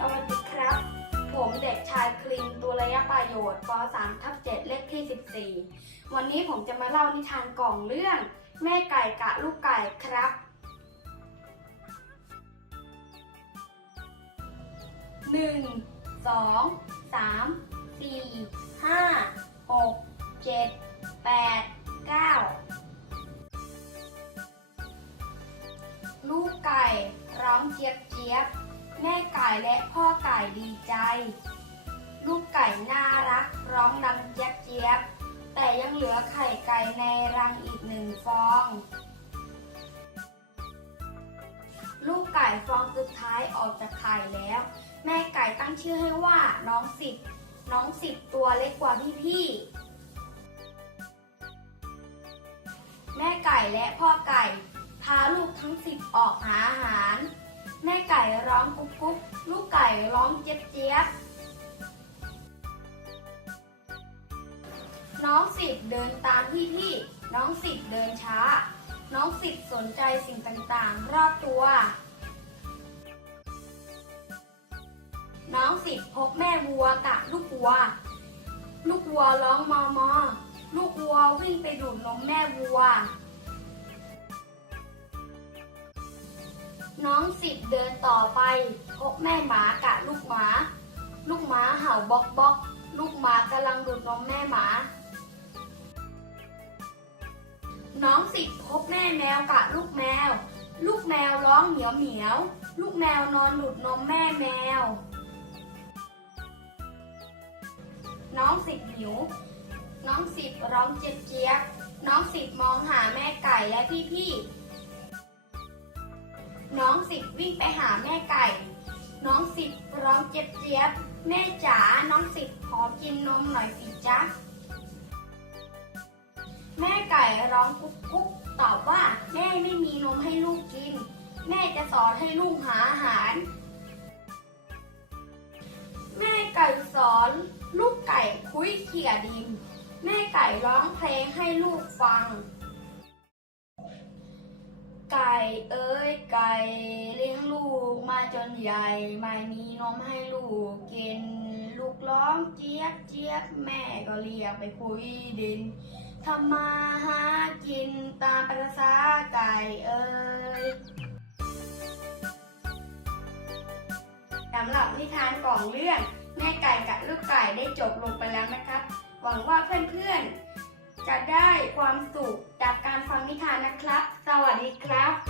สวัสดีครับ ผมเด็กชายคลินตัวระยะประโยชน์ป .3 ทับ7เลขที่ 14 วันนี้ผมจะมาเล่านิทานกล่องเรื่อง แม่ไก่กะลูกไก่ครับ 1 2 3 4 5 6 7 8 9 ลูกไก่ร้องเจี๊ยบเจี๊ยบ แม่ไก่และพ่อไก่ดีใจ ลูกไก่น่ารักร้องดังเจี๊ยบเจี๊ยบ แต่ยังเหลือไข่ไก่ในรังอีกหนึ่งฟอง ลูกไก่ฟองสุดท้ายออกจากไข่แล้ว แม่ไก่ตั้งชื่อให้ว่าน้องสิบน้องสิบตัวเล็กกว่าพี่ๆ แม่ไก่และพ่อไก่ พาลูกทั้งสิบออกหาอาหาร แม่ไก่ร้องกุ๊กกุ๊กลูกไก่ร้องเจี๊ยบเจี๊ยบ น้องสิบเดินตามพี่พี่ น้องสิบเดินช้า น้องสิบสนใจสิ่งต่างๆ รอบตัว น้องสิบพบแม่วัวกับลูกวัว ลูกวัวร้องมอมอ ลูกวัววิ่งไปดูดนมแม่วัว น้องสิบเดินต่อไปพบแม่หมากับลูกหมา ลูกหมาเห่าบอกบอกลูกหมากำลังดูดนมแม่หมา น้องสิบพบแม่แมวกับลูกแมว ลูกแมวร้องเหมียวเหมียว ลูกแมวนอนดูดนมแม่แมว น้องสิบหิว น้องสิบร้องเจี๊ยบเจี๊ยบน้องสิบมองหาแม่ไก่และพี่พี่ น้องสิบวิ่งไปหาแม่ไก่ น้องสิบร้องเจี๊ยบเจี๊ยบ แม่จ๋า น้องสิบขอกินนมหน่อยสิจ๊ะ แม่ไก่ร้องกุ๊กกุ๊กตอบว่าแม่ไม่มีนมให้ลูกกิน แม่จะสอนให้ลูกหาอาหาร แม่ไก่สอนลูกไก่คุยเขี่ยดิน แม่ไก่ร้องเพลงให้ลูกฟัง ไก่เอ้ยไก่เลี้ยงลูกมาจนใหญ่ ไม่มีนมให้ลูกกิน ลูกร้องเจี๊ยบเจี๊ยบแม่ก็เรียกไปคุยดินทำมาหากินตามประษาไก่เอ้ยสำหรับนิทานกล่องเรื่อง แม่ไก่กับลูกไก่ได้จบลงไปแล้วนะครับ หวังว่าเพื่อนๆจะได้ความสุขจากการฟังนิทานนะครับ วัสดีครับ